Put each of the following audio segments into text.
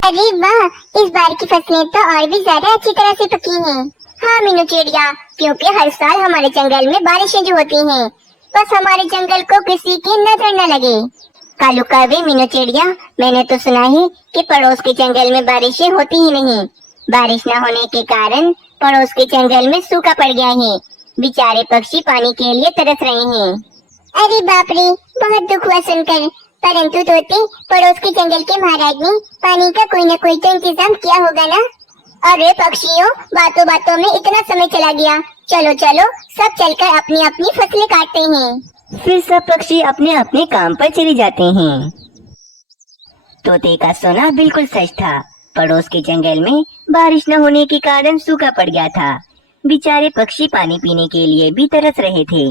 अरे वाह, इस बार की फसलें तो और भी ज्यादा अच्छी तरह से पकी हैं। हाँ मीनू चिड़िया, क्योंकि हर साल हमारे जंगल में बारिशें जो होती हैं, बस हमारे जंगल को किसी की नजर न लगे। कालू कावे मीनू चिड़िया, मैंने तो सुना है कि पड़ोस के जंगल में बारिशें होती ही नहीं। बारिश न होने के कारण पड़ोस के जंगल में सूखा पड़ गया है। बेचारे पक्षी पानी के लिए तरस रहे हैं। अरे बाप रे, बहुत दुख हुआ सुनकर। परंतु तोते, पड़ोस के जंगल के महाराज ने पानी का कोई न कोई तो इंतजाम किया होगा ना। अरे पक्षियों, बातों बातों में इतना समय चला गया। चलो चलो, सब चलकर अपनी अपनी फसलें काटते हैं। फिर सब पक्षी अपने अपने काम पर चले जाते हैं। तोते का सोना बिल्कुल सच था। पड़ोस के जंगल में बारिश न होने के कारण सूखा पड़ गया था। बेचारे पक्षी पानी पीने के लिए भी तरस रहे थे।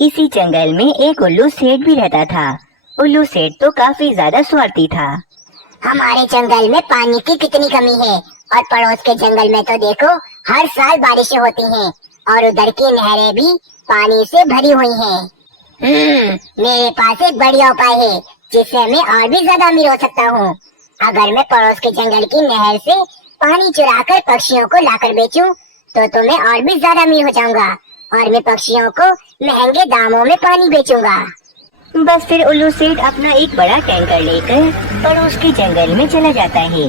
इसी जंगल में एक उल्लू सेठ भी रहता था। उल्लू सेठ तो काफी ज्यादा स्वार्थी था। हमारे जंगल में पानी की कितनी कमी है, और पड़ोस के जंगल में तो देखो हर साल बारिशें होती हैं, और उधर की नहरें भी पानी से भरी हुई हैं। मेरे पास एक बढ़िया उपाय है, जिससे मैं और भी ज्यादा अमीर हो सकता हूँ। अगर मैं पड़ोस के जंगल की नहर से पानी चुराकर पक्षियों को लाकर बेचूं, तो मैं और भी ज्यादा अमीर हो जाऊंगा, और मैं पक्षियों को महंगे दामों में पानी बेचूंगा। बस फिर उल्लू सेठ अपना एक बड़ा टैंकर लेकर पड़ोस के जंगल में चला जाता है।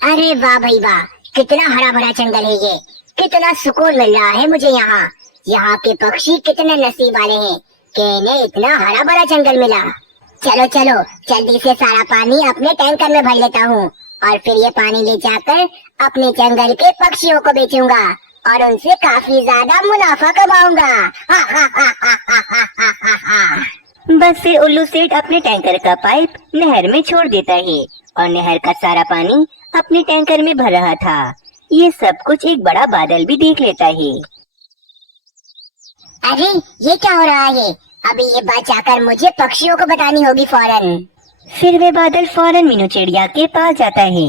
अरे वाह भाई वाह, कितना हरा भरा जंगल है ये। कितना सुकून मिल रहा है मुझे यहाँ। यहाँ के पक्षी कितने नसीब वाले हैं कि इन्हें इतना हरा भरा जंगल मिला। चलो चलो, जल्दी से सारा पानी अपने टैंकर में भर लेता हूँ, और फिर ये पानी ले जाकर अपने जंगल के पक्षियों को बेचूंगा, और उनसे काफी ज्यादा मुनाफा कमाऊंगा। हा हा हा हा हा हा हा हा। बस फिर उल्लू सेठ अपने टैंकर का पाइप नहर में छोड़ देता है, और नहर का सारा पानी अपने टैंकर में भर रहा था। ये सब कुछ एक बड़ा बादल भी देख लेता है। अरे ये क्या हो रहा है? अभी ये बात जाकर मुझे पक्षियों को बतानी होगी फौरन। फिर वे बादल फौरन मीनू चिड़िया के पास जाता है।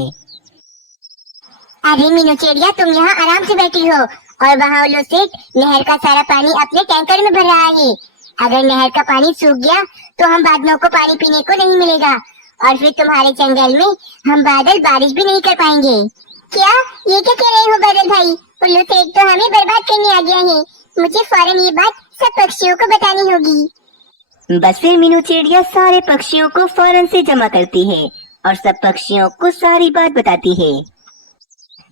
अरे मीनू चिड़िया, तुम यहाँ आराम से बैठी हो, और वहाँ उल्लू सेठ नहर का सारा पानी अपने टैंकर में भर रहा है। अगर नहर का पानी सूख गया तो हम बादलों को पानी पीने को नहीं मिलेगा, और फिर तुम्हारे जंगल में हम बादल बारिश भी नहीं कर पाएंगे। क्या ये क्या कह रहे हो बादल भाई? उल्लू सेठ तो हमें बर्बाद करने आ गया है। मुझे फौरन ये बात सब पक्षियों को बतानी होगी। बस फिर मीनू चिड़िया सारे पक्षियों को फौरन से जमा करती है, और सब पक्षियों को सारी बात बताती है।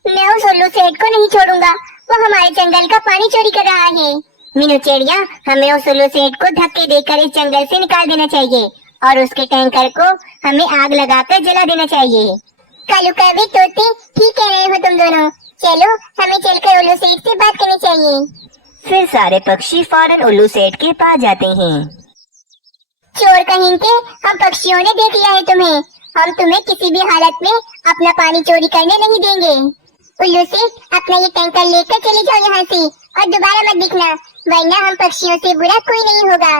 मैं उस उल्लू सेठ को नहीं छोड़ूंगा, वो हमारे जंगल का पानी चोरी कर रहा है। मीनू चिड़िया, हमें उस उल्लू सेठ को धक्के देकर इस जंगल से निकाल देना चाहिए, और उसके टैंकर को हमें आग लगाकर जला देना चाहिए। कालू कावे तोते, ठीक कह रहे हो तुम दोनों। चलो, हमें चलकर उल्लू सेठ से बात करनी चाहिए। फिर सारे पक्षी फौरन उल्लू सेठ के पास जाते हैं। चोर कहीं के, हम पक्षियों ने देख लिया है तुम्हें। हम तुम्हें किसी भी हालत में अपना पानी चोरी करने नहीं देंगे। उल्लू सेठ, अपना ये टैंकर लेकर चले जाओ यहाँ से, और दोबारा मत दिखना, वरना हम पक्षियों से बुरा कोई नहीं होगा।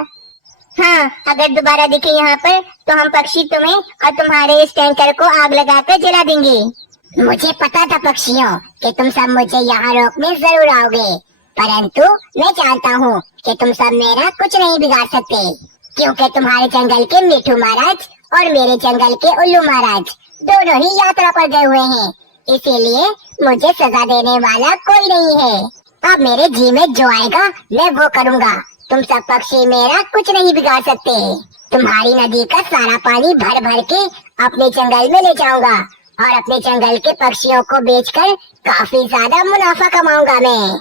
हाँ, अगर दोबारा दिखे यहाँ पर तो हम पक्षी तुम्हें और तुम्हारे इस टैंकर को आग लगाकर जला देंगे। मुझे पता था पक्षियों कि तुम सब मुझे यहाँ रोकने जरूर आओगे, परंतु मैं जानता हूँ कि तुम सब मेरा कुछ नहीं बिगाड़ सकते, क्योंकि तुम्हारे जंगल के मिठू महाराज और मेरे जंगल के उल्लू महाराज दोनों ही यात्रा पर गए हुए हैं। इसीलिए मुझे सजा देने वाला कोई नहीं है। अब मेरे जी में जो आएगा मैं वो करूँगा। तुम सब पक्षी मेरा कुछ नहीं बिगाड़ सकते। तुम्हारी नदी का सारा पानी भर भर के अपने जंगल में ले जाऊंगा, और अपने जंगल के पक्षियों को बेचकर काफी ज्यादा मुनाफा कमाऊंगा मैं।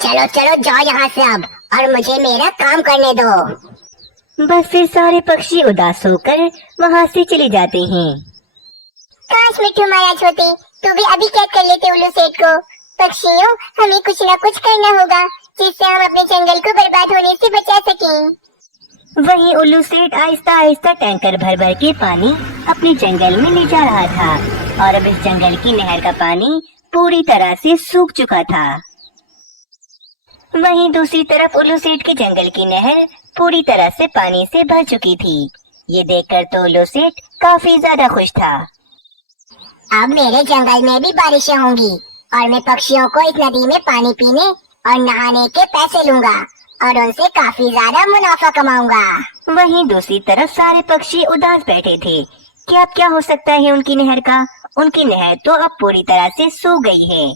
चलो चलो, जाओ यहाँ से अब, और मुझे मेरा काम करने दो। बस फिर सारे पक्षी उदास होकर वहाँ से चले जाते हैं। काश मिठू महाराज होते तो भी अभी कैद कर लेते उल्लू सेठ को। पक्षियों, हमें कुछ न कुछ करना होगा, जिससे हम अपने जंगल को बर्बाद होने से बचा सकें। वहीं उल्लू सेठ आहिस्ता आहिस्ता टैंकर भर भर के पानी अपने जंगल में ले जा रहा था, और अब इस जंगल की नहर का पानी पूरी तरह से सूख चुका था। वहीं दूसरी तरफ उल्लू सेठ के जंगल की नहर पूरी तरह से पानी से भर चुकी थी। ये देखकर तो उल्लू सेठ काफी ज्यादा खुश था। अब मेरे जंगल में भी बारिशें होंगी, और मैं पक्षियों को इस नदी में पानी पीने और नहाने के पैसे लूंगा, और उनसे काफी ज्यादा मुनाफा कमाऊंगा। वहीं दूसरी तरफ सारे पक्षी उदास बैठे थे, कि अब क्या हो सकता है उनकी नहर का। उनकी नहर तो अब पूरी तरह से सूख गई है।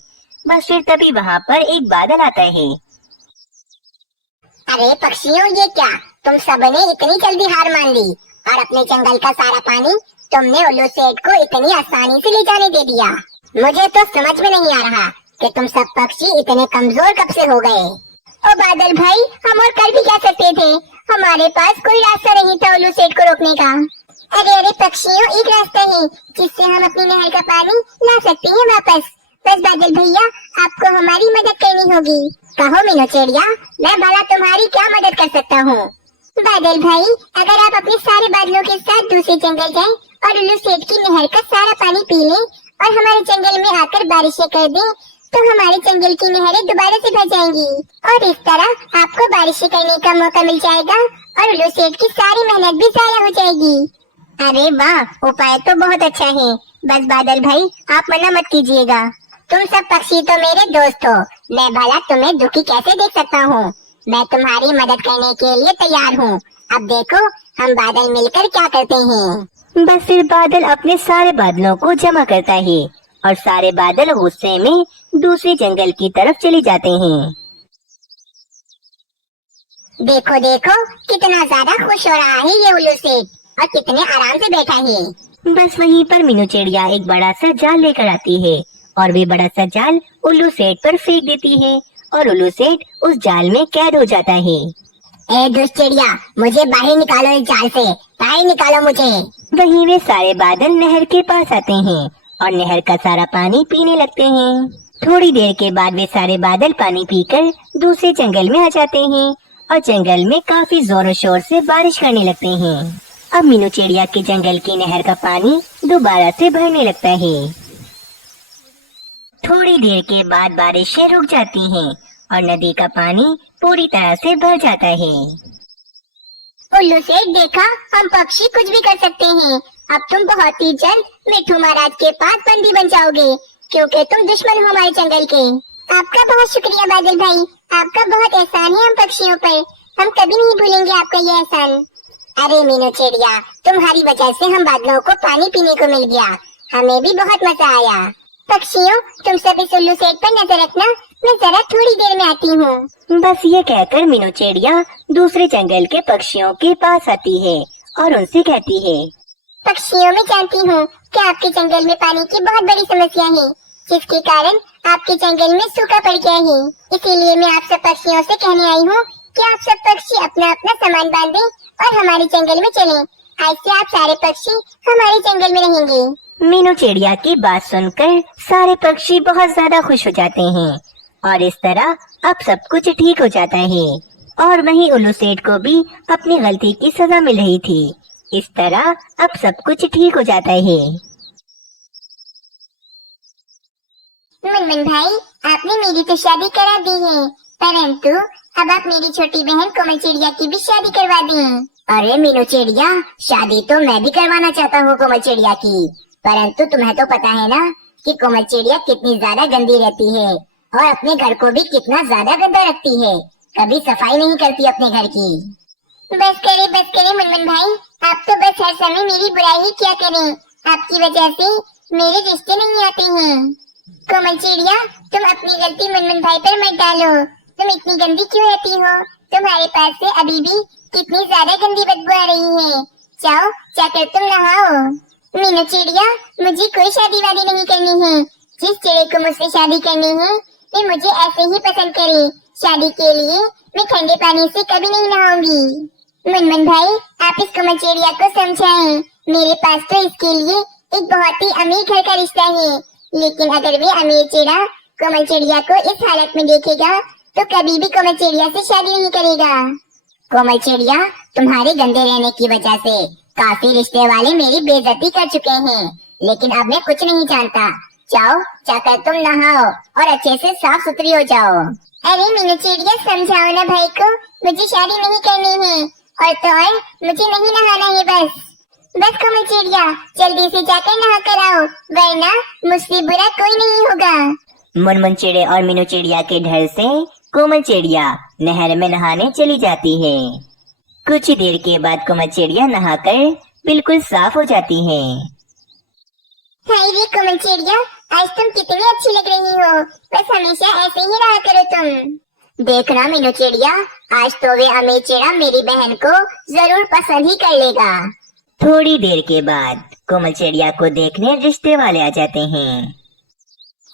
बस फिर तभी वहाँ पर एक बादल आता है। अरे पक्षियों, ये क्या, तुम सबने इतनी जल्दी हार मान ली और अपने जंगल का सारा पानी तुमने उल्लू सेठ को इतनी आसानी से ले जाने दे दिया। मुझे तो समझ में नहीं आ रहा कि तुम सब पक्षी इतने कमजोर कब से हो गए। ओ बादल भाई, हम और कर भी क्या सकते थे, हमारे पास कोई रास्ता नहीं था उल्लू सेठ को रोकने का। अरे पक्षियों, एक रास्ता है जिससे हम अपनी नहर का पानी ला सकते हैं वापस। बस बादल भैया, आपको हमारी मदद करनी होगी। कहो मीनू चिड़िया, मैं भला तुम्हारी क्या मदद कर सकता हूँ। बादल भाई, अगर आप अपने सारे बादलों के साथ दूसरे जंगल जाएं और उल्लू सेठ की नहर का सारा पानी पी लें और हमारे जंगल में आकर बारिशें कर दें, तो हमारे जंगल की नहरें दोबारा से भर जाएंगी और इस तरह आपको बारिशें करने का मौका मिल जाएगा और उल्लू सेठ की सारी मेहनत भी जाया हो जाएगी। अरे वाह, उपाय तो बहुत अच्छा है। बस बादल भाई, आप मना मत कीजिएगा। तुम सब पक्षी तो मेरे दोस्त हो, मैं भला तुम्हें दुखी कैसे देख सकता हूँ। मैं तुम्हारी मदद करने के लिए तैयार हूँ। अब देखो हम बादल मिलकर क्या करते हैं। बस फिर बादल अपने सारे बादलों को जमा करता है और सारे बादल गुस्से में दूसरे जंगल की तरफ चले जाते हैं। देखो देखो, कितना ज्यादा खुश हो रहा है ये उल्लू सेठ और कितने आराम से बैठा है। बस वहीं पर मीनू चिड़िया एक बड़ा सा जाल लेकर आती है और वे बड़ा सा जाल उल्लू सेठ पर फेंक देती है और उल्लू सेठ उस जाल में कैद हो जाता है। ए दुष्ट चिड़िया, मुझे बाहर निकालो इस जाल से, बाहर निकालो मुझे। वहीं वे सारे बादल नहर के पास आते हैं और नहर का सारा पानी पीने लगते हैं। थोड़ी देर के बाद वे सारे बादल पानी पीकर दूसरे जंगल में आ जाते हैं और जंगल में काफी जोरों शोर से बारिश करने लगते हैं। अब मीनू चिड़िया के जंगल की नहर का पानी दोबारा से भरने लगता है। थोड़ी देर के बाद बारिशें रुक जाती हैं और नदी का पानी पूरी तरह से भर जाता है। उल्लू सेठ, देखा, हम पक्षी कुछ भी कर सकते हैं। अब तुम बहुत ही जल्द मिट्ठू महाराज के पास बंदी बन जाओगे, क्योंकि तुम दुश्मन हो हमारे जंगल के। आपका बहुत शुक्रिया बादल भाई, आपका बहुत एहसान है हम पक्षियों पर। हम कभी नहीं भूलेंगे आपका ये एहसान। अरे मीनू चिड़िया, तुम्हारी वजह से हम बादलों को पानी पीने को मिल गया, हमें भी बहुत मजा आया। पक्षियों, तुम सब इस उल्लू सेठ पर नजर रखना, मैं जरा थोड़ी देर में आती हूँ। बस ये कहकर मीनू चिड़िया दूसरे जंगल के पक्षियों के पास आती है और उनसे कहती है, पक्षियों, मैं जानती हूँ कि आपके जंगल में पानी की बहुत बड़ी समस्या है, जिसके कारण आपके जंगल में सूखा पड़ गया है। इसीलिए मैं आप सब पक्षियों से कहने आई हूँ कि आप सब पक्षी अपना अपना सामान बांधें और हमारे जंगल में चलें। आज से आप सारे पक्षी हमारे जंगल में रहेंगे। मीनू चिड़िया की बात सुनकर सारे पक्षी बहुत ज्यादा खुश हो जाते हैं और इस तरह अब सब कुछ ठीक हो जाता है। और वहीं उल्लू सेठ को भी अपनी गलती की सजा मिल रही थी। इस तरह अब सब कुछ ठीक हो जाता है। मनमन भाई, आपने मेरी तो शादी करा दी है, परंतु अब आप मेरी छोटी बहन कोमल चिड़िया की भी शादी करवा दें। अरे मीनू चिड़िया, शादी तो मैं भी करवाना चाहता हूँ कोमल चिड़िया की, परंतु तुम्हें तो पता है ना कि कोमल चिड़िया कितनी ज्यादा गंदी रहती है और अपने घर को भी कितना ज्यादा गंदा रखती है, कभी सफाई नहीं करती अपने घर की। बस करे मनमन भाई, आप तो बस हर समय मेरी बुराई ही क्या करें, आपकी वजह से मेरे रिश्ते नहीं आते हैं। कोमल चिड़िया, तुम अपनी गलती मनमन भाई पर मत डालो। तुम इतनी गंदी क्यों रहती हो? तुम्हारे पास से अभी भी कितनी ज्यादा गंदी बदबू आ रही है। जाओ जाकर तुम नहाओ। मीनू चिड़िया, मुझे कोई शादी वादी नहीं करनी है। जिस चिड़े को मुझसे शादी करनी है वे मुझे ऐसे ही पसंद करे। शादी के लिए मैं ठंडे पानी से कभी नहीं नहाऊंगी। मनमन भाई, आप इस कोमल चिड़िया को समझाएं। मेरे पास तो इसके लिए एक बहुत ही अमीर घर का रिश्ता है, लेकिन अगर वे अमीर चिड़ा कोमल चिड़िया को इस हालत में देखेगा तो कभी भी कोमल चिड़िया से शादी नहीं करेगा। कोमल चिड़िया, तुम्हारे गंदे रहने की वजह से काफी रिश्ते वाले मेरी बेइज्जती कर चुके हैं, लेकिन अब मैं कुछ नहीं जानता। जाओ जाकर तुम नहाओ और अच्छे से साफ सुथरी हो जाओ। अरे मीनू चिड़िया, समझाओ ना भाई को, मुझे शादी नहीं करनी है और तो और मुझे नहीं नहाना है। बस कोमल चिड़िया, जल्दी से जाकर नहा कर आओ, वरना मुझसे बुरा कोई नहीं होगा। मुनमुन चिड़े और मीनू चिड़िया के डर से कोमल चिड़िया नहर में नहाने चली जाती है। कुछ देर के बाद कोमल चिड़िया नहाकर बिल्कुल साफ हो जाती है। हाय रे कोमल चिड़िया, आज तुम कितनी अच्छी लग रही हो। बस हमेशा ऐसे ही रहा करो तुम। देखना मीनू चिड़िया, आज तो वे अमीर चिड़ा मेरी बहन को जरूर पसंद ही कर लेगा। थोड़ी देर के बाद कोमल चिड़िया को देखने रिश्ते वाले आ जाते हैं।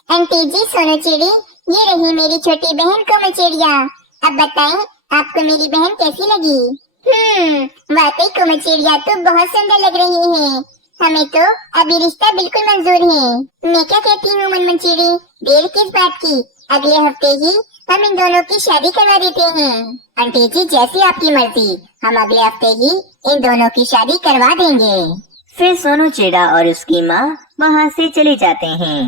आंटी जी, सोनू चिड़ी, ये रही मेरी छोटी बहन कोमल चिड़िया। अब बताएं, आपको मेरी बहन कैसी लगी? वाकई कोमल चिड़िया तो बहुत सुंदर लग रही है। हमें तो अभी रिश्ता बिल्कुल मंजूर है। मैं क्या कहती हूँ मनमन चिड़ी, देर किस बात की, अगले हफ्ते ही हम इन दोनों की शादी करवा देते हैं। आंटी जी, जैसी आपकी मर्जी, हम अगले हफ्ते ही इन दोनों की शादी करवा देंगे। फिर सोनू चिड़ा और उसकी माँ वहाँ से चले जाते हैं।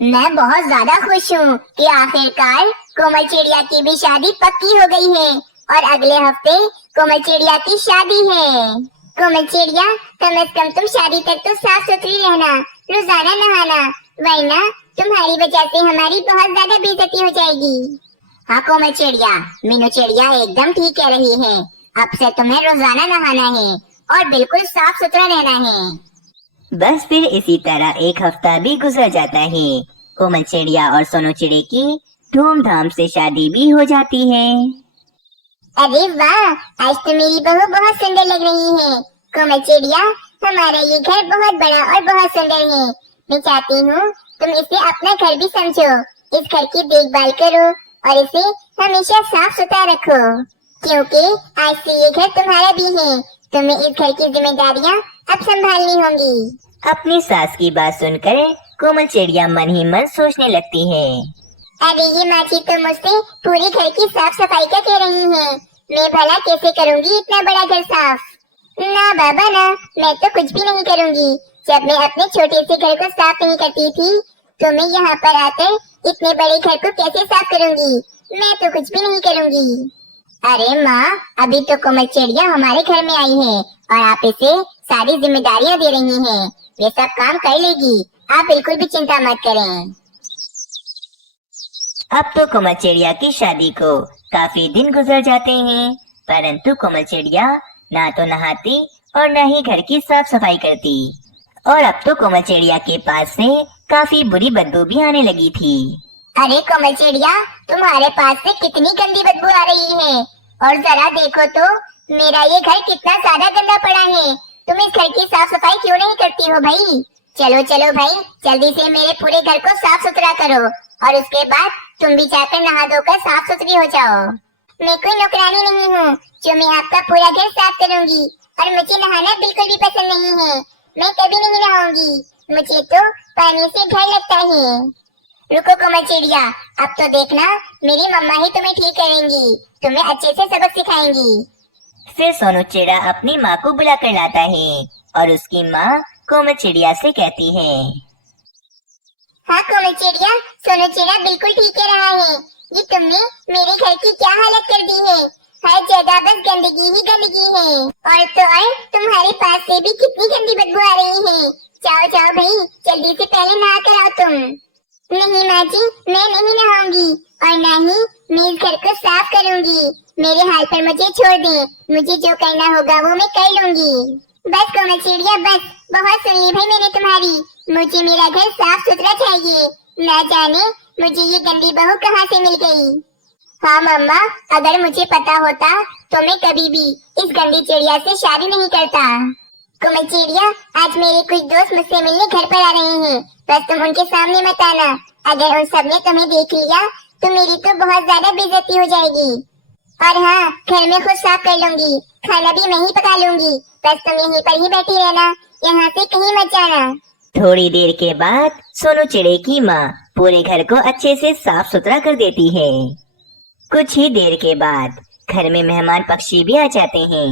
मैं बहुत ज्यादा खुश हूँ कि आखिरकार कोमल चिड़िया की भी शादी पक्की हो गई है और अगले हफ्ते कोमल चिड़िया की शादी है। कोमल चिड़िया, कम से कम तुम शादी तक तो साफ सुथरी रहना, रोजाना नहाना, वरना तुम्हारी वजह से हमारी बहुत ज्यादा बेइज्जती हो जाएगी। हाँ कोमल चिड़िया, मीनू चिड़िया एकदम ठीक कह रही है। अब से तुम्हें रोजाना नहाना है और बिल्कुल साफ सुथरा रहना है। बस फिर इसी तरह एक हफ्ता भी गुजर जाता है। कोमल चिड़िया और सोनू चिड़े की धूमधाम से शादी भी हो जाती है। अरे वाह, आज तो मेरी बहू बहुत सुंदर लग रही है। कोमल चिड़िया, हमारा ये घर बहुत बड़ा और बहुत सुंदर है। मैं चाहती हूँ तुम इसे अपना घर भी समझो। इस घर की देखभाल करो और इसे हमेशा साफ सुथरा रखो, क्योंकि आज से ये घर तुम्हारा भी है। तुम्हें इस घर की जिम्मेदारियाँ अब संभालनी होंगी। अपनी सास की बात सुनकर कोमल चिड़िया मन ही मन सोचने लगती है। अरे ये माँ जी तो मुझसे पूरे घर की साफ सफाई का कह रही हैं। मैं भला कैसे करूँगी इतना बड़ा घर साफ? ना बाबा ना, मैं तो कुछ भी नहीं करूँगी। जब मैं अपने छोटे से घर को साफ नहीं करती थी, तो मैं यहाँ पर आकर इतने बड़े घर को कैसे साफ करूँगी? मैं तो कुछ भी नहीं करूँगी। अरे माँ, अभी तो कोमल चिड़िया हमारे घर में आई है और आप इसे सारी जिम्मेदारियाँ दे रही हैं। ये सब काम कर लेगी, आप बिल्कुल भी चिंता मत करें। अब तो कोमल चिड़िया की शादी को काफी दिन गुजर जाते हैं, परंतु कोमल चिड़िया ना तो नहाती और न ही घर की साफ सफाई करती। और अब तो कोमल चिड़िया के पास से काफी बुरी बदबू भी आने लगी थी। अरे कोमल चिड़िया, तुम्हारे पास से कितनी गंदी बदबू आ रही है। और जरा देखो तो मेरा ये घर कितना ज्यादा गंदा पड़ा है। तुम इस घर की साफ सफाई क्यों नहीं करती हो भाई? चलो चलो भाई, जल्दी से मेरे पूरे घर को साफ सुथरा करो और उसके बाद तुम भी जाकर नहा धोकर साफ सुथरी हो जाओ। मैं कोई नौकरानी नहीं हूँ जो मैं आपका पूरा घर साफ करूँगी। और मुझे नहाना बिल्कुल भी पसंद नहीं है। मैं कभी नहीं नहाऊंगी, मुझे तो पानी से डर लगता है। रुको कोमल चिड़िया, अब तो देखना मेरी मम्मा ही तुम्हें ठीक करेंगी, तुम्हें अच्छे से सबक सिखाएंगी। फिर सोनू चिड़ा अपनी माँ को बुला कर लाता है और उसकी माँ कोमल चिड़िया से कहती है। हाँ कोमल चिड़िया, सोनू चिड़ा बिल्कुल ठीक कह रहा है। ये तुमने मेरे घर की क्या हालत कर दी है। हर जगह बस गंदगी ही गंदगी है। और तो और तुम्हारे पास से भी कितनी गंदी बदबू आ रही है। जाओ जाओ भाई, जल्दी से पहले नहा कर आओ तुम। नहीं माँ जी, मैं नहीं नहाऊंगी और ना ही मैं इस घर को साफ करूंगी। मेरे हाल पर मुझे छोड़ दें, मुझे जो करना होगा वो मैं कर लूंगी। बस कोमल चिड़िया बस, बहुत सुन ली भाई मैंने तुम्हारी। मुझे मेरा घर साफ सुथरा चाहिए, ना जाने मुझे ये गंदी बहू कहाँ से मिल गई। हाँ मम्मा, अगर मुझे पता होता तो मैं कभी भी इस गंदी चिड़िया से शादी नहीं करता। कोमल चिड़िया, आज मेरे कुछ दोस्त मुझसे मिलने घर पर आ रहे हैं, बस तुम उनके सामने मत आना। अगर उन सब ने तुम्हें देख लिया तो मेरी तो बहुत ज्यादा बेइज्जती हो जाएगी। और हाँ, घर में खुद साफ कर लूंगी, खाना भी मैं ही पका लूंगी। बस तुम यहीं पर ही बैठी रहना, यहाँ से कहीं मत जाना। थोड़ी देर के बाद सोनू चिड़े की माँ पूरे घर को अच्छे से साफ सुथरा कर देती है। कुछ ही देर के बाद घर में मेहमान पक्षी भी आ जाते हैं।